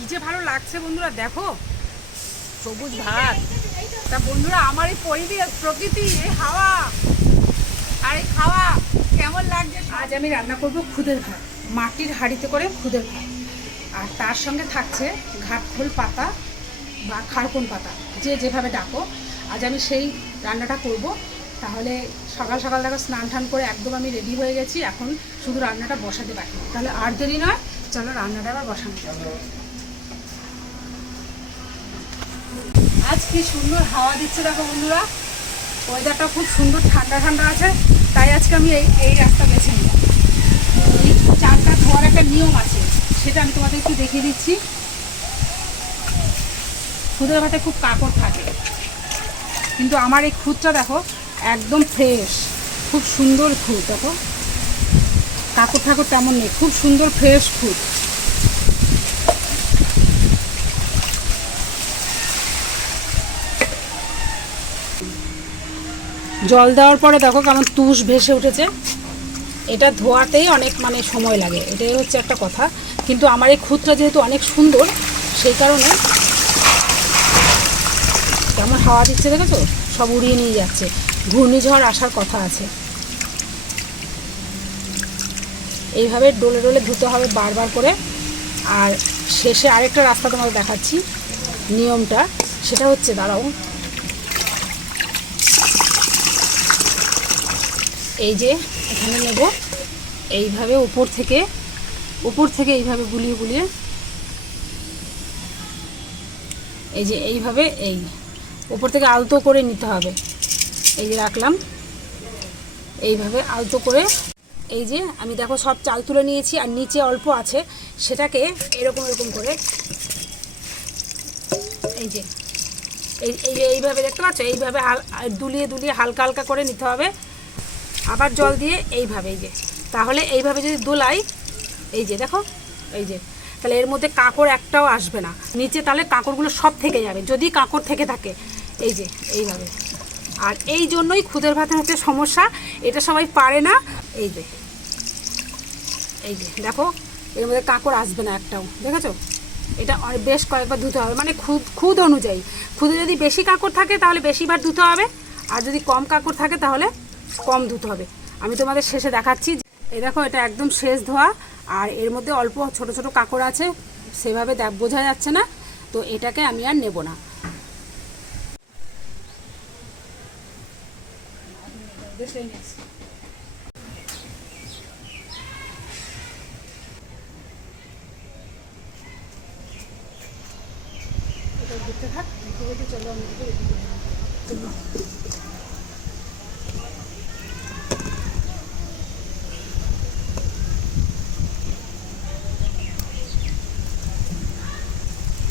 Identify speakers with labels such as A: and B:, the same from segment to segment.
A: কি যে ভালো লাগছে বন্ধুরা, দেখো। সবুজ ভাত তা বন্ধুরা, আমার এই পরিবেশ, প্রকৃতি, এই হাওয়া আর এই খাওয়া, কেমন লাগছে? আজ আমি রান্না করব খুদের ভাত, মাটির হাঁড়িতে করে খুদের ভাত। আর তার সঙ্গে থাকছে ঘাটখোল পাতা বা খারকোন পাতা, যে যেভাবে ডাকো। আজ আমি সেই রান্নাটা করব। তাহলে সকাল সকাল দেখো স্নান টান করে একদম আমি রেডি হয়ে গেছি। এখন শুধু রান্নাটা বসাতে পারি তাহলে আর দেরি নয়, চলো রান্নাটা আবার বসানো আজ কি সুন্দর হাওয়া দিচ্ছে দেখো বন্ধুরা। ওয়েদারটা খুব সুন্দর, ঠান্ডা ঠান্ডা আছে, তাই আজকে আমি এই এই রাস্তা বেছে নিলাম। এই চারটা ধোয়ার একটা নিয়ম আছে, সেটা আমি তোমাদের একটু দেখিয়ে দিচ্ছি। খুদের ভাতে খুব কাপড় থাকে, কিন্তু আমার এই খুদটা দেখো, একদম ফ্রেশ খুব সুন্দর খুদ, দেখো। কাপড় ঠাকুর তেমন নেই, খুব সুন্দর ফ্রেশ খুদ। জল দেওয়ার পরে দেখো কেমন তুষ ভেসে উঠেছে। এটা ধোয়াতেই অনেক মানে সময় লাগে, এটাই হচ্ছে একটা কথা। কিন্তু আমার এই খুদটা যেহেতু অনেক সুন্দর, সেই কারণে কেমন হাওয়া দিচ্ছে দেখেছ? সব উড়িয়ে নিয়ে যাচ্ছে। ঘূর্ণিঝড় আসার কথা আছে। এইভাবে ডোলে ডোলে ধুতে হবে বারবার করে। আর শেষে আরেকটা রাস্তা তোমাকে দেখাচ্ছি, নিয়মটা, সেটা হচ্ছে দাঁড়াও। এই যে এখানে নেব। এইভাবে উপর থেকে উপর থেকে এইভাবে গুলিয়ে গুলিয়ে এই যে এইভাবে এই, উপর থেকে আলতো করে নিতে হবে। এই যে রাখলাম। এইভাবে আলতো করে, এই যে আমি দেখো সব চাল তুলে নিয়েছি আর নিচে অল্প আছে, সেটাকে এরকম এরকম করে। এই যে, এই এইভাবে দেখতে পাচ্ছ? এইভাবে দুলিয়ে দুলিয়ে হালকা হালকা করে নিতে হবে। আবার জল দিয়ে এইভাবে, এই যে। তাহলে এইভাবে যদি দোলাই, এই যে দেখো, এই যে। তাহলে এর মধ্যে কাঁকড় একটাও আসবে না। নিচে তাহলে কাঁকড়গুলো সব থেকে যাবে, যদি কাঁকড় থেকে থাকে। এই যে, এইভাবে। আর এই জন্যই খুদের ভাতের হচ্ছে সমস্যা, এটা সবাই পারে না। এই যে এই যে, দেখো, এর মধ্যে কাঁকড় আসবে না একটাও, দেখেছ? এটা বেশ কয়েকবার ধুতে হবে। মানে খুদ খুদ অনুযায়ী। খুদে যদি বেশি কাঁকড় থাকে, তাহলে বেশিবার ধুতে হবে। আর যদি কম কাঁকড় থাকে, তাহলে কম ধুতে হবে। আমি তোমাদের শেষে দেখাচ্ছি এই দেখো, এটা একদম শেষ ধোয়া, আর এর মধ্যে অল্প ছোট ছোট কাঁকড় আছে, সেভাবে বোঝা যাচ্ছে না, তো এটাকে আমি আর নেব না দেখতে থাক দেখতে দেখতে চলো আমি এদিকে রেডি করে নিই। চলো।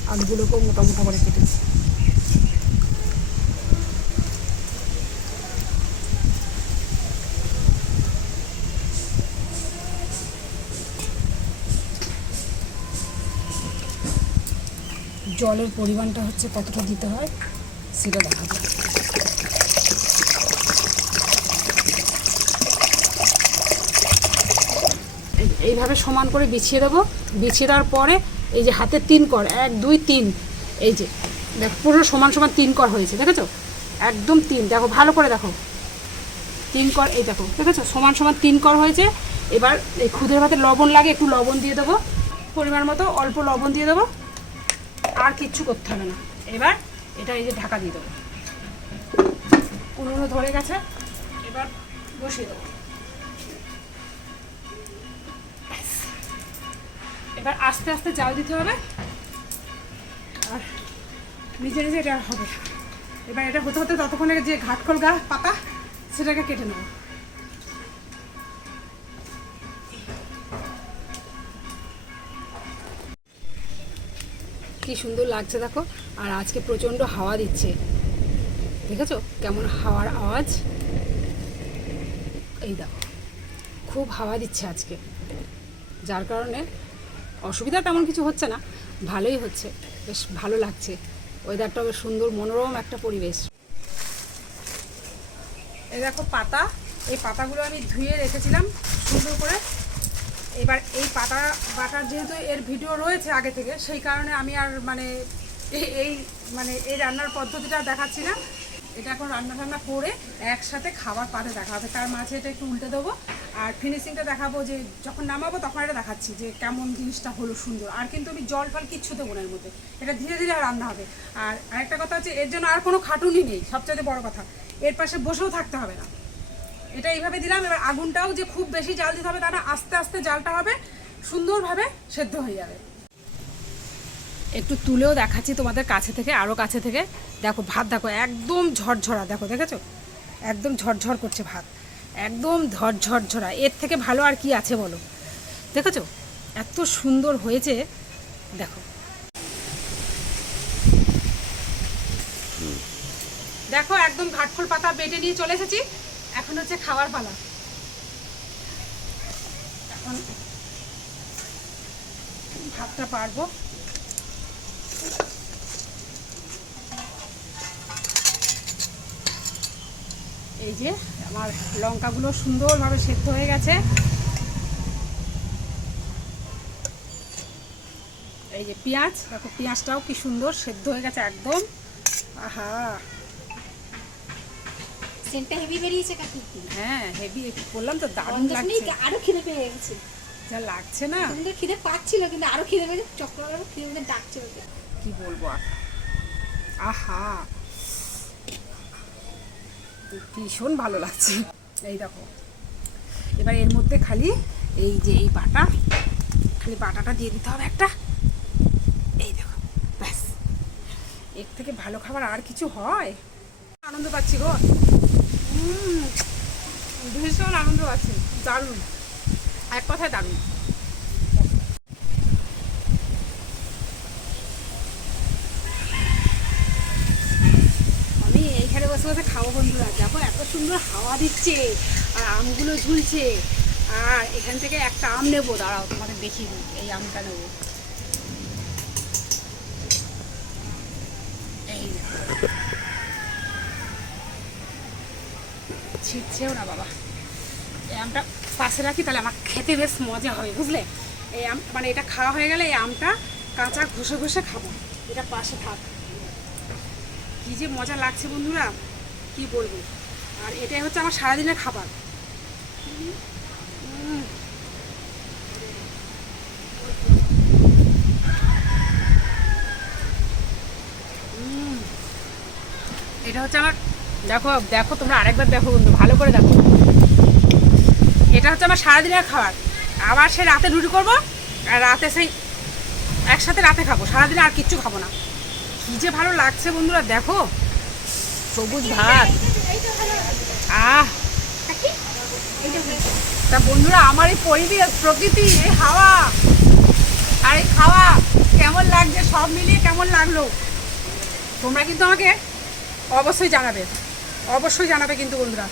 A: আলুগুলোকেও মোটা মোটা করে কেটেছি জলের পরিমাণটা হচ্ছে কতটা দিতে হয়, সেটা দেখাবো এই- এইভাবে সমান করে বিছিয়ে দেবো। বিছিয়ে দেওয়ার পরে এই যে হাতে তিন কর, এক, দুই, তিন, এই যে, দেখো, পুরো সমান সমান তিন কর হয়েছে, দেখেছ? একদম তিন, দেখো, ভালো করে দেখো। তিন কর, এই দেখো, দেখেছ? সমান সমান তিন কর হয়েছে। এবার এই খুদের ভাতে লবণ লাগে, একটু লবণ দিয়ে দেবো। পরিমাণ মতো অল্প লবণ দিয়ে দেবো। আর কিচ্ছু করতে হবে না। এবার এটা এই যে ঢাকা দিয়ে দেবো। উনুনও ধরে গেছে। এবার বসিয়ে দেবো। এবার আস্তে আস্তে জাল দিতে হবে। আর নিজে নিজে এটা হবে। এবার এটা হতে হতে ততক্ষণে যে ঘাটখোল গা পাতা, সেটাকে কেটে নেব। কি সুন্দর লাগছে দেখো। আর আজকে প্রচণ্ড হাওয়া দিচ্ছে। দেখেছ? কেমন হাওয়ার আওয়াজ? এই দেখো, খুব হাওয়া দিচ্ছে আজকে। যার কারণে অসুবিধা তেমন কিছু হচ্ছে না, ভালোই হচ্ছে, বেশ ভালো লাগছে। ওয়েদারটা বেশ সুন্দর, মনোরম একটা পরিবেশ। এই দেখো পাতা, এই পাতাগুলো আমি ধুয়ে রেখেছিলাম সুন্দর করে। এবার এই পাতা বাটার যেহেতু এর ভিডিও রয়েছে আগে থেকে, সেই কারণে আমি আর মানে এ- এই মানে এই রান্নার পদ্ধতিটা দেখাচ্ছি না। এটা এখন রান্না টান্না করে একসাথে খাবার পাতে দেখা হবে। তার মাঝে এটা একটু উল্টে দেবো। আর ফিনিশিংটা দেখাবো যে যখন নামাবো তখন এটা দেখাচ্ছি যে কেমন জিনিসটা হলো সুন্দর। আর কিন্তু আমি জল ফল কিচ্ছু দেবো না এর মধ্যে। এটা ধীরে ধীরে রান্না হবে। আর আরেকটা কথা হচ্ছে, এর জন্য আর কোনো খাটুনি নেই। সবচেয়ে বড় কথা, এর পাশে বসেও থাকতে হবে না। এটা এইভাবে দিলাম, এবার আগুনটাও যে খুব বেশি জাল দিতে হবে তা না, আস্তে আস্তে জালটা হবে, সুন্দরভাবে সেদ্ধ হয়ে যাবে। একটু তুলেও দেখাচ্ছি তোমাদের কাছে থেকে আরও কাছে থেকে। দেখো ভাত, দেখো একদম ঝরঝরা, দেখো, দেখেছ? একদম ঝরঝর করছে ভাত। একদম ঝরঝরঝরা এর থেকে ভালো আর কি আছে বলো? দেখেছ? এত সুন্দর হয়েছে। দেখো। দেখো, একদম ঘাটফুল পাতা বেটে নিয়ে চলে এসেছি। এখন হচ্ছে খাওয়ার পালা। এখন ভাতটা পারব। এই যে আমার লঙ্কাগুলো সুন্দরভাবে সেদ্ধ হয়ে গেছে। এই যে পেঁয়াজ দেখো পেঁয়াজটাও কি সুন্দর সেদ্ধ হয়ে গেছে একদম। আহা!
B: সেন্টটা হেভি বেরিয়েছে কাকি?
A: হ্যাঁ হেভি বললাম তো দারুণ লাগছে।
B: আরও খিদে পেয়ে গেছে।
A: যা লাগছে না।
B: কিন্তু খিদে পাচ্ছিল কিন্তু আরও খিদে পেয়ে চক্র খিদে পেয়ে
A: কি বলব আর? আহা! ভীষণ ভালো লাগছে। এই দেখো। এবার এর মধ্যে খালি এই যে এই বাটা, খালি বাটাটা দিয়ে দিতে হবে একটা। এই দেখো, ব্যাস। এর থেকে ভালো খাবার আর কিছু হয়? আনন্দ পাচ্ছি গো। ভীষণ আনন্দ পাচ্ছি। দারুণ। এক কথায় দারুণ। আমি এইখানে বসে বসে খাব বন্ধুরা। দেখো এত সুন্দর হাওয়া দিচ্ছে, আর আমগুলো ঝুলছে। আর এখান থেকে একটা আম নেব, দাঁড়াও তোমাদের দেখিয়ে দিই, এই আমটা নেব। ছিটছেও না বাবা। এই আমটা পাশে রাখি, তাহলে আমার খেতে বেশ মজা হবে, বুঝলে? এই আম মানে এটা খাওয়া হয়ে গেলে এই আমটা কাঁচা ঘষে ঘষে খাব। এটা পাশে থাক। কি যে মজা লাগছে বন্ধুরা, কি বলব? আর এটাই হচ্ছে আমার সারাদিনের খাবার। এটা হচ্ছে আমার, দেখো দেখো তোমরা আরেকবার দেখো বন্ধু, ভালো করে দেখো। এটা হচ্ছে আমার সারাদিনের খাবার। আবার সে রাতে রুটি করব, আর রাতে সেই একসাথে রাতে খাব। সারাদিনে আর কিচ্ছু খাব না। কি যে ভালো লাগছে বন্ধুরা, দেখো। সবুজ ভাত আহ। তা বন্ধুরা, আমার এই পরিবেশ, প্রকৃতি, এই হাওয়া আর এই খাওয়া, কেমন লাগছে? সব মিলিয়ে কেমন লাগল? তোমরা কিন্তু আমাকে অবশ্যই জানাবে। অবশ্যই জানাবে কিন্তু বন্ধুরা।